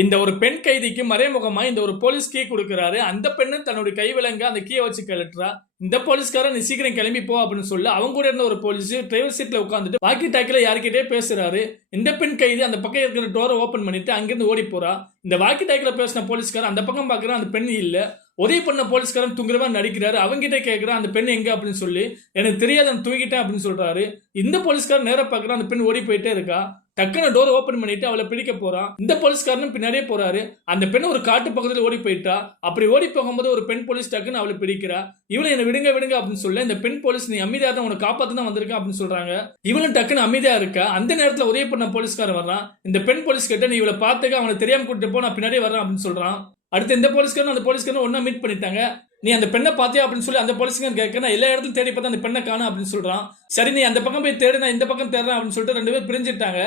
இந்த ஒரு பெண் கைதிக்கு மறைமுகமா இந்த ஒரு போலீஸ் கீ கொடுக்கிறாரு. அந்த பெண்ணு தன்னுடைய கைவிலங்க அந்த கீய வச்சு கழட்டுறா. இந்த போலீஸ்காரன் நீ சீக்கிரம் கிளம்பி போ அப்படின்னு சொல்லி அவங்க கூட இருந்த ஒரு போலீஸ் டிரைவர் சீட்ல உட்காந்துட்டு வாக்கி டாக்கில யார்கிட்டயே பேசுறாரு. இந்த பெண் கைதி அந்த பக்கம் இருக்கிற டோரை ஓபன் பண்ணிட்டு அங்கிருந்து ஓடி போறா. இந்த வாக்கி டாக்கில பேசின போலீஸ்காரன் அந்த பக்கம் பாக்குறான், அந்த பெண் இல்ல. உதவி பண்ண போலீஸ்காரன் தூங்குறவா நடிக்கிறாரு. அவங்கிட்ட கேட்கிறான் அந்த பெண் எங்க அப்படின்னு சொல்லி. எனக்கு தெரியாது, நான் தூங்கிட்டேன் அப்படின்னு சொல்றாரு. இந்த போலீஸ்காரன் நேரா பாக்குறான், அந்த பெண் ஓடி போயிட்டே இருக்கா. டக்குன்னு டோர் ஓபன் பண்ணிட்டு அவளை பிடிக்க போறான். இந்த போலீஸ்காரனும் பின்னாடியே போறாரு. அந்த பெண் ஒரு காட்டு பக்கத்துல ஓடி போயிட்டா. அப்படி ஓடி போகும்போது ஒரு பெண் போலீஸ் டக்குன்னு அவளை பிடிக்கிறா. இவளை என்ன விடுங்க விடுங்க அப்படின்னு சொல்ல இந்த பெண் போலீஸ் நீ அமைதியா தான், உனக்கு காப்பாத்து தான் வந்திருக்கா அப்படின்னு சொல்றாங்க. இவளும் டக்குன்னு அமைதியா இருக்கா. அந்த நேரத்துல உதவி பண்ண போலீஸ்காரன் வர்றான். இந்த பெண் போலீஸ் கிட்ட நீ இவளை பார்த்துக்க, அவனுக்கு தெரியாம கூட்டிட்டு போ, நான் பின்னாடியே வர்றேன் அப்படின்னு சொல்றான். அடுத்து இந்த போலீஸ்காரன் அந்த போலீஸ்காரன் ஒன்னா மீட் பண்ணிட்டாங்க. நீ அந்த பெண்ணை பாத்தியா அப்படின்னு சொல்லி அந்த போலீஸ்காரன் கேட்க, நான் எல்லா இடத்துல தேடி பார்த்தா அந்த பெண்ணை காணோம் அப்படின்னு சொல்றான். சரி நீ அந்த பக்கம் போய் தேடு, நான் இந்த பக்கம் தேடுறேன் அப்படின்னு சொல்லிட்டு ரெண்டு பேரும் பிரிஞ்சுட்டாங்க.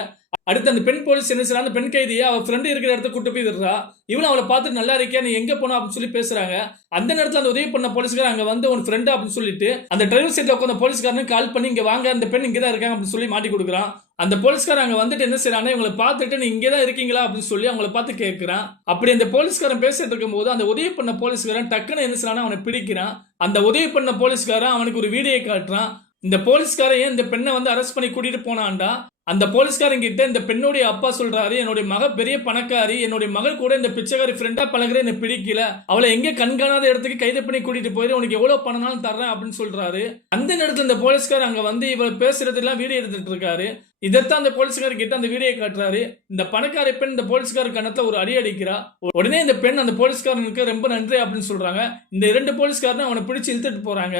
அடுத்து அந்த பெண் போலீஸ் என்ன செய்யறாங்க, அந்த பெண் கைதியை அவ ஃப்ரெண்ட் இருக்கிற இடத்த கூட்டு போய் விடுறா. இவனும் அவளை பார்த்துட்டு நல்லா இருக்கியா, நீ எங்க போனா அப்படின்னு சொல்லி பேசுறாங்க. அந்த நேரத்துல அந்த உதவி பண்ண போலீஸ்காரன் அங்க வந்து உன் ஃப்ரெண்ட் அப்படின்னு சொல்லிட்டு அந்த டிரைவர் சீட்ல உட்காந்த போலீஸ்காரனுக்கு கால் பண்ணி இங்க வாங்க, அந்த பெண் இங்கதான் இருக்காங்க அப்படின்னு சொல்லி மாட்டி கொடுக்குறான். அந்த போலீஸ்காரன் அங்க வந்துட்டு என்ன செய்யறாங்க, இவங்களை பார்த்துட்டு நீ இங்கதான் இருக்கீங்களா அப்படின்னு சொல்லி அவங்களை பார்த்து கேட்கிறான். அப்படி அந்த போலீஸ்காரன் பேசிட்டு இருக்கும் போது அந்த உதவி பண்ண போலீஸ்காரன் டக்குன்னு என்ன செய்யறான், அவனை பிடிக்கிறான். அந்த உதவி பண்ண போலீஸ்காரன் அவனுக்கு ஒரு வீடியோ காட்டுறான். இந்த போலீஸ்காரன் ஏன் இந்த பெண்ணை வந்து அரெஸ்ட் பண்ணி கூட்டிட்டு போனான்டா. அந்த போலீஸ்காரன் கிட்ட இந்த பெண்ணுடைய அப்பா சொல்றாரு, என்னுடைய மக பெரிய பணக்காரி, என்னுடைய மகள் கூட இந்த பிச்சைக்காரி ஃப்ரெண்டா பழகுற எனக்கு பிடிக்கல, அவளை எங்க கண்காணாத இடத்துக்கு கைது பண்ணி கூட்டிட்டு போயிரு, உனக்கு எவ்வளவு பணம்னாலும் தர்றேன் அப்படின்னு சொல்றாரு. அந்த நேரத்துல இந்த போலீஸ்காரர் அங்க வந்து இவள் பேசுறதெல்லாம் வீடியோ எடுத்துட்டு இருக்காரு. இதைத்தான் அந்த போலீஸ்காரர் கிட்ட அந்த வீடியோ காட்டுறாரு. இந்த பணக்காரி பெண் இந்த போலீஸ்காரர் கணத்துல ஒரு அடி அடிக்கிறா. உடனே இந்த பெண் அந்த போலீஸ்காரனுக்கு ரொம்ப நன்றி அப்படின்னு சொல்றாங்க. இந்த இரண்டு போலீஸ்காரன் அவனை பிடிச்சு இழுத்துட்டு போறாங்க.